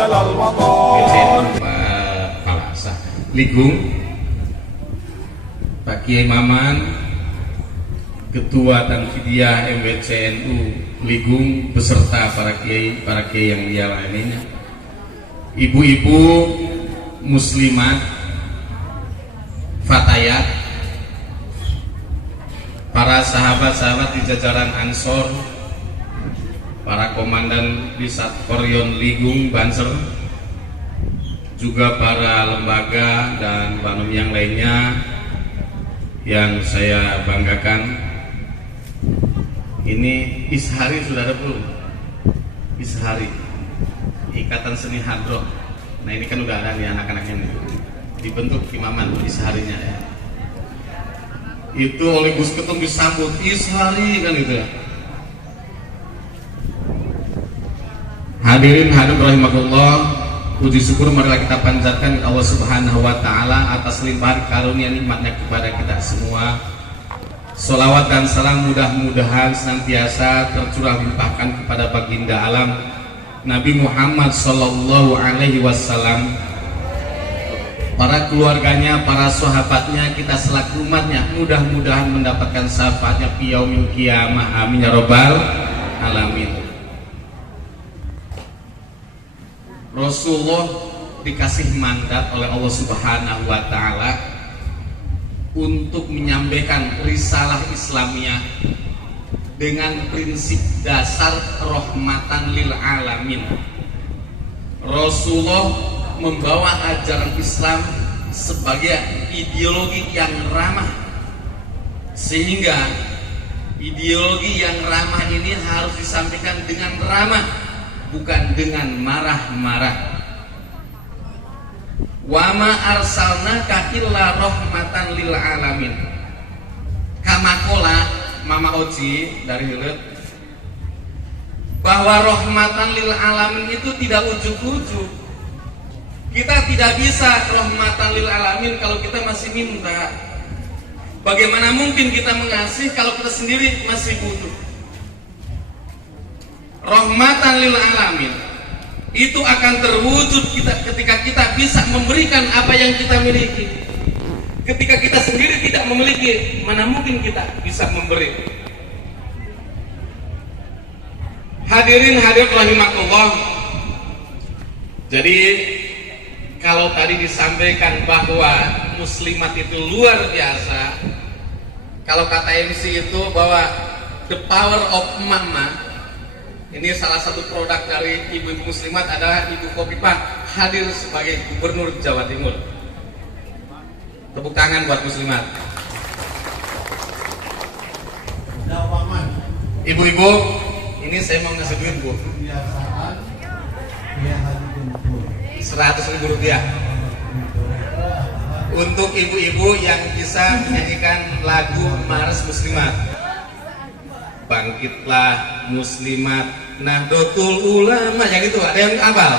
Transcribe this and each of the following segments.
جل الوطن. Pak Palasa Ligung, Pak Kiai Maman, Ketua Tanfidiyah MWCNU Ligung beserta para kiai yang dia lainnya, ibu-ibu muslimat, fatayat, para sahabat-sahabat di jajaran Ansor, para komandan di Satkoryon Ligung Banser, juga para lembaga dan banum yang lainnya yang saya banggakan. Ini Ishari sudah ada belum? Ishari Ikatan Seni Hadroh. Nah ini kan udah ada nih anak-anaknya nih, dibentuk imaman Isharinya ya. Itu oleh Gus Ketum disambut Ishari kan gitu ya. Hadirin hadirat rahimakumullah, puji syukur marilah kita panjatkan Allah Subhanahu wa taala atas limpahan karunia nikmatnya kepada kita semua. Sholawat dan salam mudah-mudahan senantiasa tercurah limpahkan kepada baginda alam Nabi Muhammad sallallahu alaihi wasallam, para keluarganya, para sahabatnya, kita selaku umatnya mudah-mudahan mendapatkan syafaatnya fi yaumil qiyamah. Amin ya rabbal alamin. Rasulullah dikasih mandat oleh Allah Subhanahu wa taala untuk menyampaikan risalah Islamiyah dengan prinsip dasar rahmatan lil alamin. Rasulullah membawa ajaran Islam sebagai ideologi yang ramah, sehingga ideologi yang ramah ini harus disampaikan dengan ramah, bukan dengan marah-marah. Wa ma arsalnaka illa rahmatan lil alamin. Kamakola Mama Oji dari Hilet, bahwa rahmatan lil alamin itu tidak ujuk-ujuk. Kita tidak bisa rahmatan lil alamin kalau kita masih minta. Bagaimana mungkin kita mengasih kalau kita sendiri masih butuh? Rahmatan lil alamin itu akan terwujud ketika kita bisa memberikan apa yang kita miliki. Ketika kita sendiri tidak memiliki, mana mungkin kita bisa memberi? Hadirin hadirat rahimakumullah. Jadi kalau tadi disampaikan bahwa muslimat itu luar biasa, kalau kata MC itu bahwa the power of mama. Ini salah satu produk dari ibu-ibu muslimat adalah Ibu Khofifah hadir sebagai Gubernur Jawa Timur. Tepuk tangan buat muslimat. Ibu-ibu, ini saya mau ngasih duit Bu. 100.000 rupiah untuk ibu-ibu yang bisa menyanyikan lagu Mars Muslimat. Bangkitlah muslimat Nahdlatul Ulama, yang itu ada yang hafal?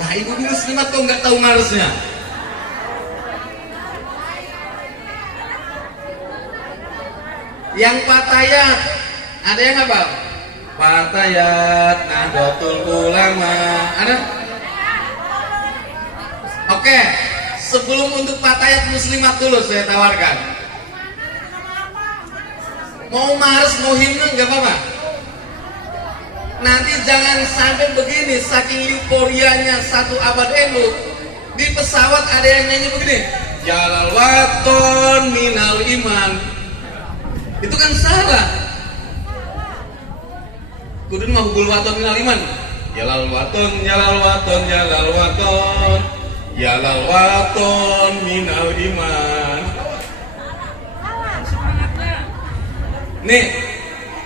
Lah ibu muslimat kok nggak tahu marsnya? Yang patayat ada yang hafal? Patayat Nahdlatul Ulama ada? Oke, sebelum untuk patayat muslimat dulu saya tawarkan. Mau mars, mau himne nggak apa-apa. Nanti jangan sampai begini, saking euforianya satu abad NU, di pesawat ada yang nyanyi begini, Jalal waton minal iman. Itu kan salah. Kudun mah hubul waton minal iman. Jalal waton, jalal waton, jalal waton, jalal waton minal iman. Nih,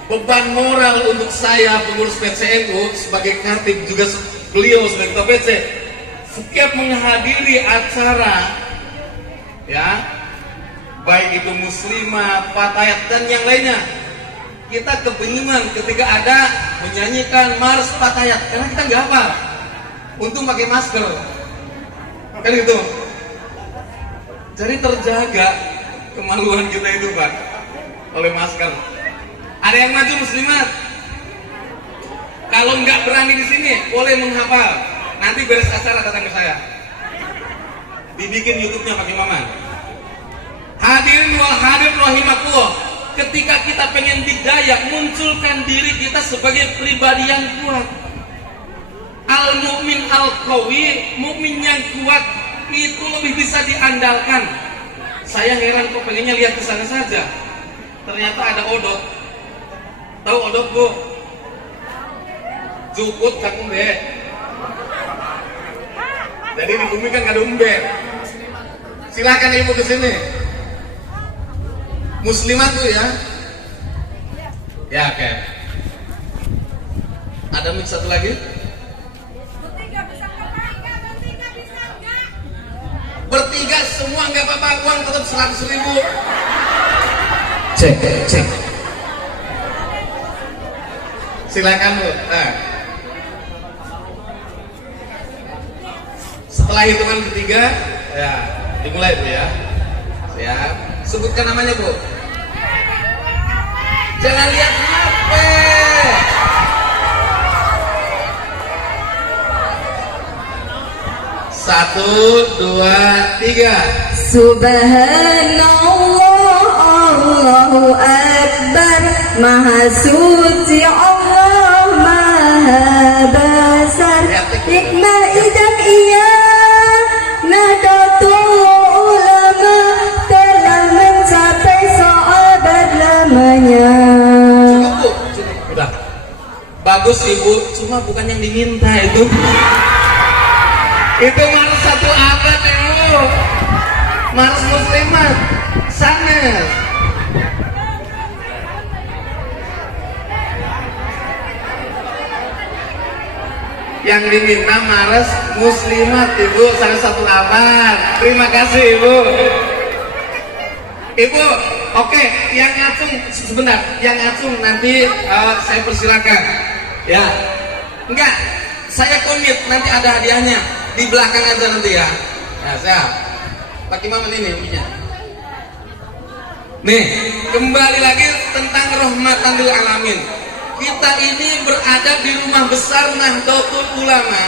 beban moral untuk saya pengurus PCNU sebagai katib, juga beliau sebagai ketua PC, setiap menghadiri acara ya, baik itu muslimah, fatayat dan yang lainnya, kita kebingungan ketika ada menyanyikan mars fatayat karena kita nggak hafal. Untung pakai masker kan gitu. Jadi terjaga kemaluan kita itu Pak oleh masker. Ada yang maju muslimat. Kalau nggak berani di sini, boleh menghafal. Nanti beres acara datang ke saya. Dibikin YouTube-nya pakai Maman. Hadirin wal hadirin rahimakumullah. Ketika kita pengen didaya, munculkan diri kita sebagai pribadi yang kuat. Al-mu'min al-qawi, mukmin yang kuat itu lebih bisa diandalkan. Saya heran kok pengennya lihat ke sana saja. Ternyata ada odot. Tahu odot, Bu? Juput kan umbe. Jadi di bumi kan gak ada umbe. Silakan ibu ke sini. Muslimat tuh ya. Ya oke. Ada mic satu lagi. Bertiga semua nggak apa-apa, uang tetap 100.000. Cek. Silakan Bu. Nah. Setelah hitungan ketiga, ya dimulai Bu ya. Siap. Sebutkan namanya Bu. Jangan lihat HP. 1, 2, 3. Subhanallah, Allahu Akbar, Maha Suci Allah, Maha Besar. Hikmah idak iya, Nahdlatul Ulama telah mencapai sahabat lamanya. Cukup Bu, cukup. Udah. Bagus Ibu, cuma bukan yang diminta itu. Itu Mars 1 abad Ibu. Mars Muslimat. Sana. Yang diminta Mars Muslimat Ibu, sana 1 abad. Terima kasih Ibu. Ibu, oke, yang ngacung sebentar, yang ngacung nanti saya persilakan. Ya. Enggak, saya komit nanti ada hadiahnya. Di belakang aja nanti ya. Ya, siap. Pakai Maman ini punya. Nih, kembali lagi tentang rahmatan lil alamin. Kita ini berada di rumah besar Nahdlatul Ulama.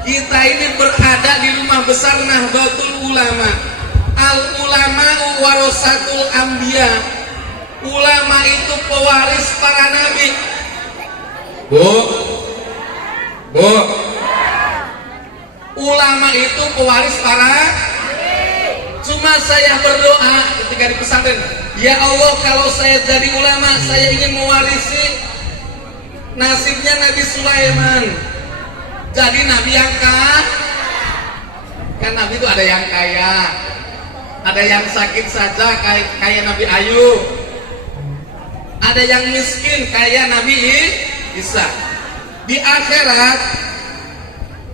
Kita ini berada di rumah besar Nahdlatul Ulama. Al ulama warasatul anbiya. Ulama itu pewaris para nabi. Bu. Ulama itu pewaris para. Cuma saya berdoa ketika di pesantren, ya Allah, kalau saya jadi ulama, saya ingin mewarisi nasibnya Nabi Sulaiman. Jadi nabi yang kaya. Kan nabi itu ada yang kaya, ada yang sakit saja kayak Nabi Ayub, ada yang miskin kayak Nabi Isa. Di akhirat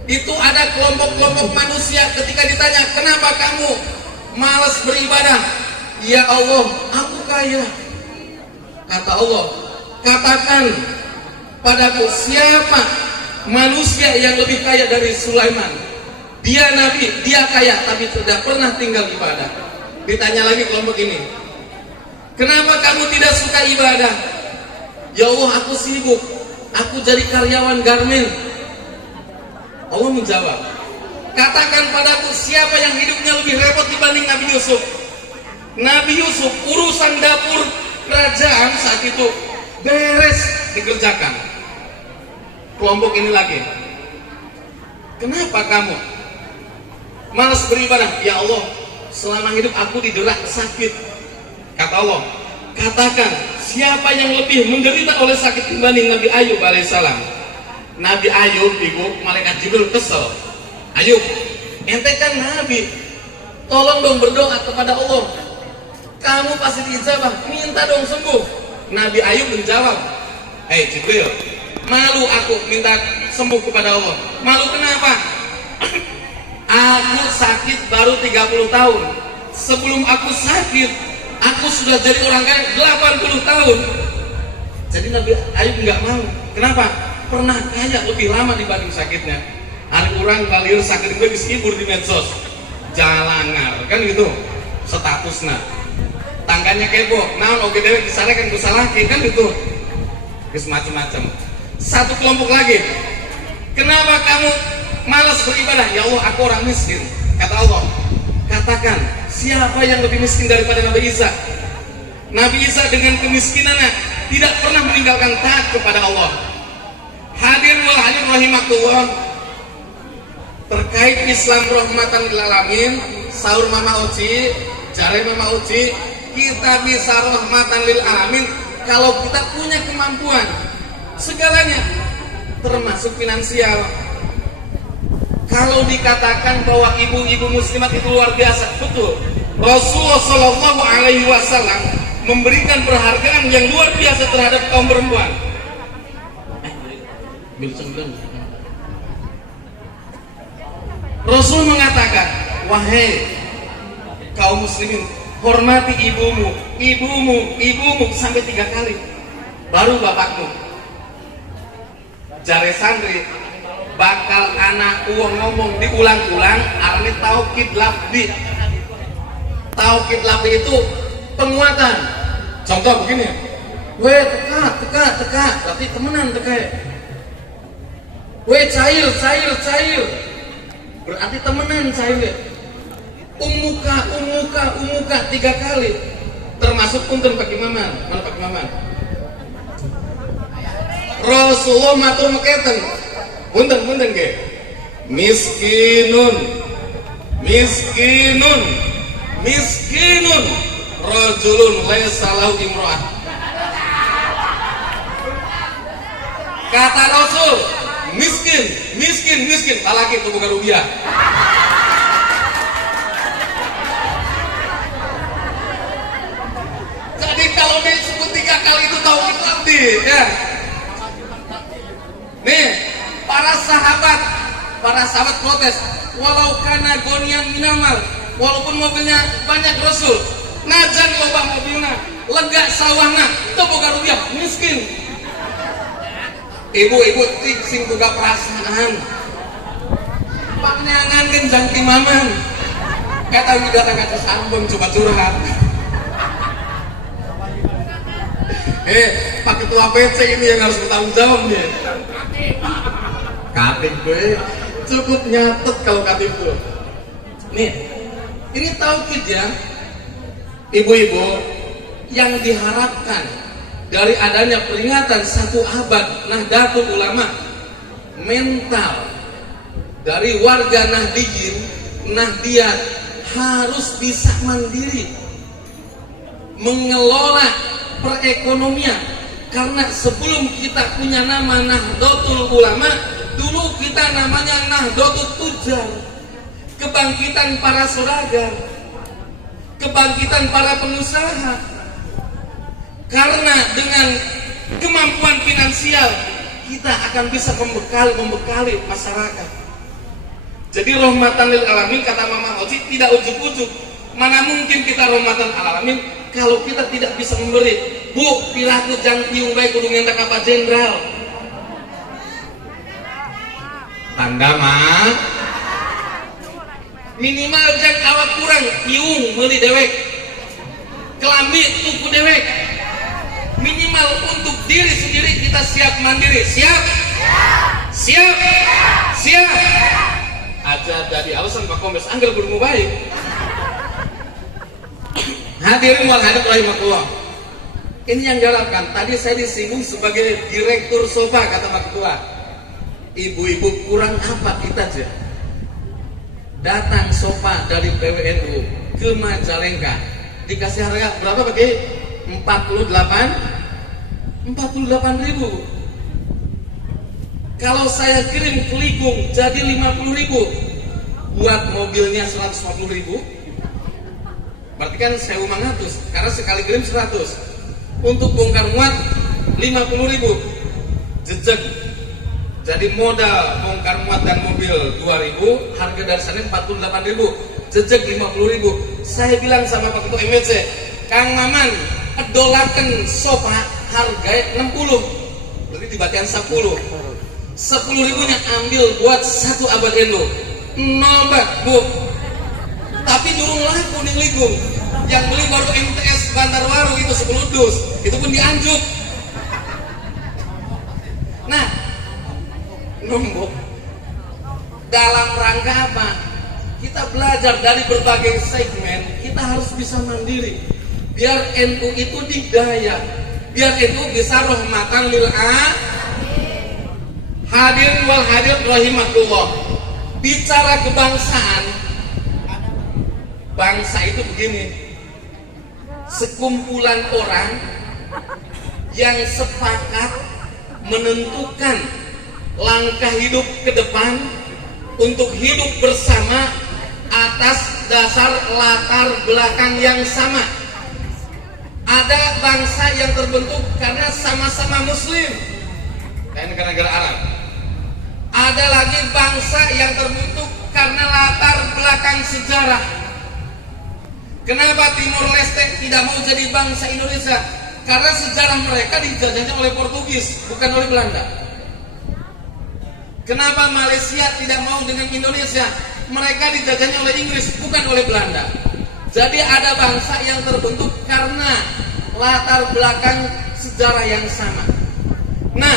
itu ada kelompok-kelompok manusia ketika ditanya, kenapa kamu malas beribadah? Ya Allah, aku kaya. Kata Allah, katakan padaku, siapa manusia yang lebih kaya dari Sulaiman? Dia nabi, dia kaya, tapi tidak pernah tinggal ibadah. Ditanya lagi kelompok ini, kenapa kamu tidak suka ibadah? Ya Allah, aku sibuk, aku jadi karyawan garmen. Allah menjawab, katakan padaku, siapa yang hidupnya lebih repot dibanding Nabi Yusuf? Nabi Yusuf, urusan dapur kerajaan saat itu beres dikerjakan. Kelompok ini lagi, kenapa kamu malas beribadah? Ya Allah, selama hidup aku didera sakit. Kata Allah, katakan siapa yang lebih menderita oleh sakit dibanding Nabi Ayub alaihissalam? Nabi Ayub, Ibu, malaikat Jibril kesel. Ayub, ente kan nabi, tolong dong berdoa kepada Allah, kamu pasti diijabah, minta dong sembuh. Nabi Ayub menjawab, Jibril, malu aku minta sembuh kepada Allah. Malu kenapa? Aku sakit baru 30 tahun. Sebelum aku sakit, aku sudah jadi orang kaya 80 tahun. Jadi Nabi Ayub nggak mau. Kenapa? Pernah kaya lebih lama dibanding sakitnya. Hari orang kalian sakit gue bisa hibur di medsos, jalangar kan gitu statusnya, tangganya kepo, naon oke dewek disana kan bersalah kan gitu. Terus macam-macam. Satu kelompok lagi, kenapa kamu malas beribadah? Ya Allah, aku orang miskin. Kata Allah, katakan, siapa yang lebih miskin daripada Nabi Isa? Nabi Isa dengan kemiskinannya tidak pernah meninggalkan taat kepada Allah. Hadir wal hadir rahimakumullah. Terkait Islam rahmatan lil alamin, sahur Mama Oci, jare Mama Oci, kita bisa rahmatan lil alamin kalau kita punya kemampuan segalanya, termasuk finansial. Kalau dikatakan bahwa ibu-ibu muslimat itu luar biasa, betul. Rasulullah Shallallahu Alaihi Wasallam memberikan penghargaan yang luar biasa terhadap kaum perempuan. Rasul mengatakan, wahai kaum muslimin, hormati ibumu, ibumu sampai 3 kali, baru bapakmu. Jare santri, bakal anak uang ngomong diulang-ulang, arti taukid labdi. Taukid labdi itu penguatan. Contoh begini, teka, berarti temenan teka. Cair, berarti temenan cair. Umuka 3 kali, termasuk punten Pak Imaman. Mana Pak Imaman? Rasulullah matur meketen, punten ge. Miskinun, rajulun laisa lahu imra'ah. Kata Rasul, miskin, talaki itu bukan rupiah. Jadi kalau disebut 3 kali itu tahu itu abdi, ya. Nih, para sahabat protes, walau karena gonian minamal, walaupun mobilnya banyak Rasul, najan loba mobilnya, lega sawahna, itu bukan rupiah, miskin. Ibu-ibu sing boga perasaan, panjangan genjang timaman, kata widata kata sambung coba curhat. Pak Ketua PC ini yang harus bertanggung jawab nih. Katib gue cukup nyatet kalau katib gue. Nih, ini taukid ya, ibu-ibu, yang diharapkan dari adanya peringatan 1 abad Nahdlatul Ulama, mental dari warga Nahdiyat harus bisa mandiri mengelola perekonomian. Karena sebelum kita punya nama Nahdlatul Ulama, dulu kita namanya Nahdlatul Tujar, kebangkitan para saudagar, kebangkitan para pengusaha. Karena dengan kemampuan finansial kita akan bisa membekali masyarakat. Jadi rahmatan lil alamin, kata Mama Oci, tidak ujuk-ujuk. Mana mungkin kita rahmatan lil alamin kalau kita tidak bisa memberi. Bu, pilaku jang piung baik kudu ngentak apa jenderal. Tanda mah minimal jang awak kurang piung meuli dewek. Kelambi tuku dewek. Minimal untuk diri sendiri kita siap mandiri. Siap. Aja jadi alasan Pak Kombes anggar kudu baik. Hadirin wal hadirat rahimakumullah. Ini yang diharapkan. Tadi saya disinggung sebagai direktur SOPA, kata Pak Ketua. Ibu-ibu kurang apa kita aja? Datang SOPA dari PWNU ke Majalengka, dikasih harga berapa bagi? 48.000. Kalau saya kirim ke Ligung jadi 50.000, buat mobilnya 150.000, berarti kan 1.500, karena sekali kirim 100. Untuk bongkar muat 50.000, jejak. Jadi modal bongkar muat dan mobil 2.000, harga dasarnya 48.000, jejak 50.000. Saya bilang sama Pak Ketua MWC, Kang Maman, edolakan SOPA harga 60, berarti dibatian 10. 10.000-nya ambil buat 1 abad Endo. 0 Bu. Tapi durung laku ning Ligung. Yang beli baru MTS Bantarwaru itu 10 dus. Itu pun dianjuk. nombok. Dalam rangka apa? Kita belajar dari berbagai segmen, kita harus bisa mandiri. Biar NU itu didaya, biar NU bisa rahmatan lil alamin. Hadirin wal hadirat rahimakumullah. Bicara kebangsaan, bangsa itu begini, sekumpulan orang yang sepakat menentukan langkah hidup ke depan untuk hidup bersama atas dasar latar belakang yang sama. Ada bangsa yang terbentuk karena sama-sama muslim, kayak negara-negara Arab. Ada lagi bangsa yang terbentuk karena latar belakang sejarah. Kenapa Timor Leste tidak mau jadi bangsa Indonesia? Karena sejarah mereka dijajahnya oleh Portugis, bukan oleh Belanda. Kenapa Malaysia tidak mau dengan Indonesia? Mereka dijajahnya oleh Inggris, bukan oleh Belanda. Jadi ada bangsa yang terbentuk karena latar belakang sejarah yang sama. Nah,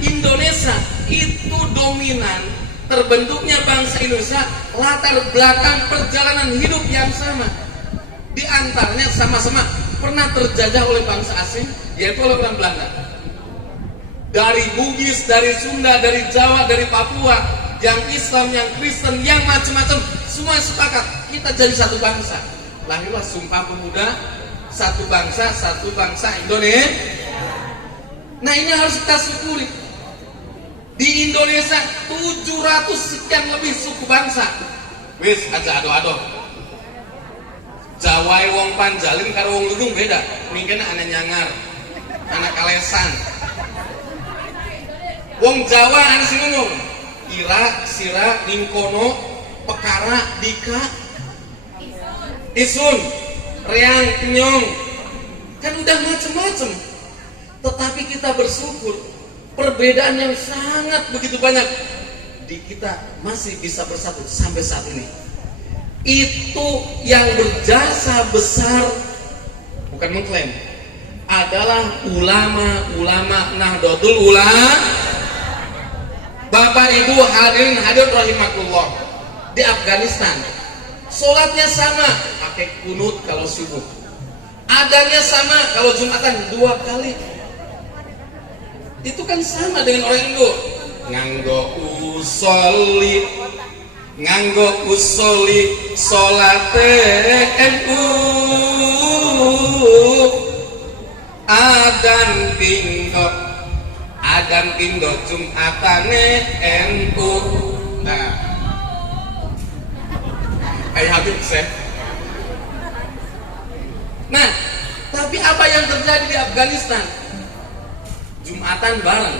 Indonesia itu dominan terbentuknya bangsa Indonesia latar belakang perjalanan hidup yang sama. Di antaranya sama-sama pernah terjajah oleh bangsa asing, yaitu oleh orang Belanda. Dari Bugis, dari Sunda, dari Jawa, dari Papua, yang Islam, yang Kristen, yang macam-macam, semua sepakat kita jadi satu bangsa. Lahirlah Sumpah Pemuda, satu bangsa Indonesia. Nah, ini harus kita syukuri. Di Indonesia 700 sekian lebih suku bangsa. Wis aja ado-ado. Jawa wong Panjalin karo wong Lugung beda. Mungkin anak Nyangar, anak Kalesan. Wong Jawa anak sing ngomong Ira, Sira, Ningkono, Pekara, Dika, Isun, Reang, Nyong. Kan udah macem-macem. Tetapi kita bersyukur perbedaan yang sangat begitu banyak di kita masih bisa bersatu sampai saat ini. Itu yang berjasa besar, bukan mengklaim, adalah ulama-ulama Nahdlatul Ulama. Bapak Ibu hadirin hadirat rahimakumullah. Di Afghanistan sholatnya sama, pakai kunut kalau subuh, adanya sama kalau Jumatan 2 kali. Itu kan sama dengan orang Indo. Nganggo usoli salate NU, adan pindho Jumatane NU. Nah, kayak Habib Syekh. Nah, tapi apa yang terjadi di Afghanistan? Jumatan bareng,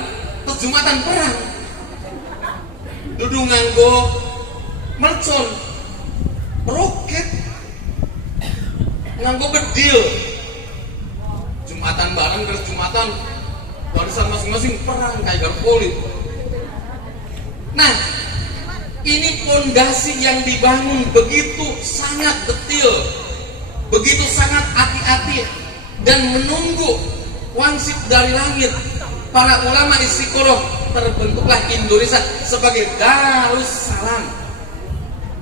terus Jumatan perang. Dudu nganggo mercon, roket, nganggo bedil. Jumatan bareng terus Jumatan barisan masing-masing perang kayak garpoli. Nah, ini fondasi yang dibangun begitu sangat detil, begitu sangat hati-hati, dan menunggu wangsit dari langit. Para ulama istiqoroh, terbentuklah Indonesia sebagai Darussalam,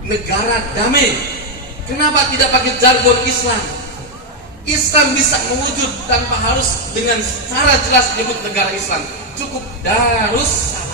negara damai. Kenapa tidak pakai jargon Islam? Islam bisa mewujud tanpa harus dengan secara jelas menyebut negara Islam. Cukup Darussalam.